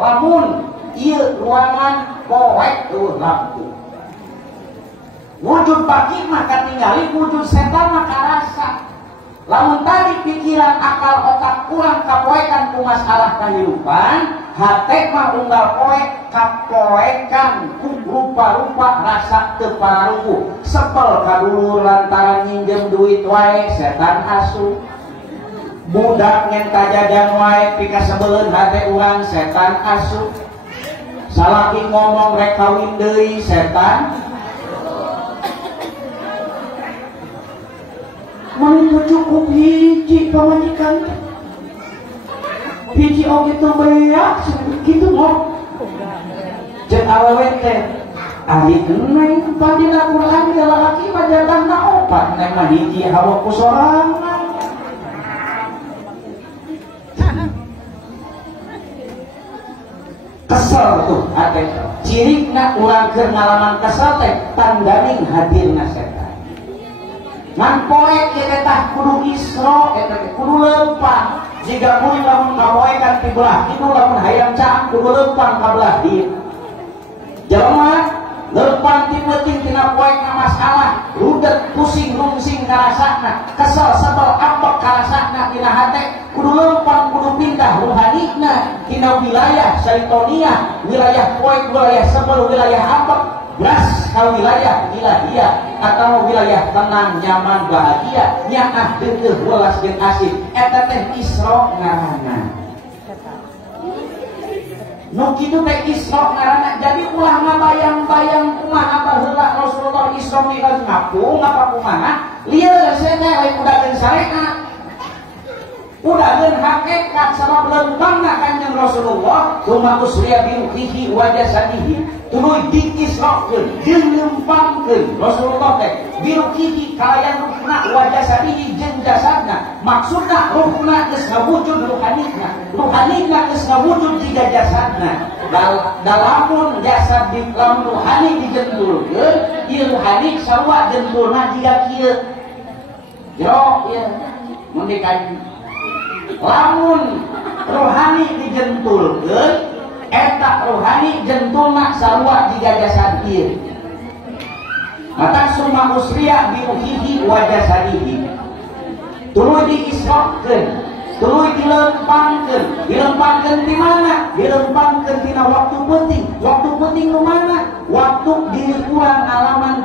lamun ieu ruangan poek lampu. Wujud baki maka tinggali wujud setan maka rasa. Lamun tadi pikiran akal otak kurang kapoekan ku masalah kehidupan, hate mah unggal poek kapoekan ku rupa-rupa rasa teu pararuku. Sepel kadulur lantaran nyinjem duit wae setan asup. Budak yang kajajan wae pika sebeleun hate urang setan asup. Salaki ngomong rek kawin deui setan. Mana cukup hiji pamajikan, hiji oge teu beak kitu mah. Jeung awewe teh ari neng padina Quran ge lalaki mah jatahna 4 neng mah hiji hawa ku sorangan. Kesel tuh ate cirikna urang keur ngalaman kesel teh tandanging hadirna setan. Ngan poek ieu tah kudu isro eta teh kudu leumpang. Jiga kuring lamun kapoekan ti belah kitu lamun hayang caang kudu leumpang ka belah dieu. Jelema leumpang ti peuting tina poekna masalah, rudet pusing rungsing karasana, kesel sebel ambek karasana tina hate, kudu leumpang kudu pindah ruhanina tina wilayah syaitonia, wilayah poek, wilayah sebel, wilayah ambek beras ke wilayah ilahiyah atau wilayah tenang, nyaman, bahagia yang deungeuh welas jeung asih eta teh Isra ngaranna. Nu kitu teh Isra ngaranna. Jadi ulah ngabayang-bayang kumaha baheula Rasulullah Isra mi'raj ngapung apa kumaha lieu teh lain udaheun syariat. Udaheun hakikat sama leumpangna Kanjeng Rasulullah tuma usriya bi ruhihi wa jasadihi. Tuluy diisrokeun jeung leumpangkeun Rasulullah teh bi ruhihi kalayan ruhna wa jasadihi jeung jasadna. Maksudna ruhna geus ngawujud ruhanina, ruhanina geus ngawujud jiga jasadna. Dalamun jasad di lamun ruhani dijentulkeun, ieu ruhani sarua jentulna jiga kieu. Jero ieu mun dikaji lamun rohani dijentulkeun eta rohani jentulna sarua jiga jasad ieu. Mata summa usriya bi ruhihi wa jasadihi. Tuluy diisrokeun, tuluy dilempangkeun di mana? Dilempangkeun tina waktu penting. Waktu penting nu mana? Waktu diri urang ngalaman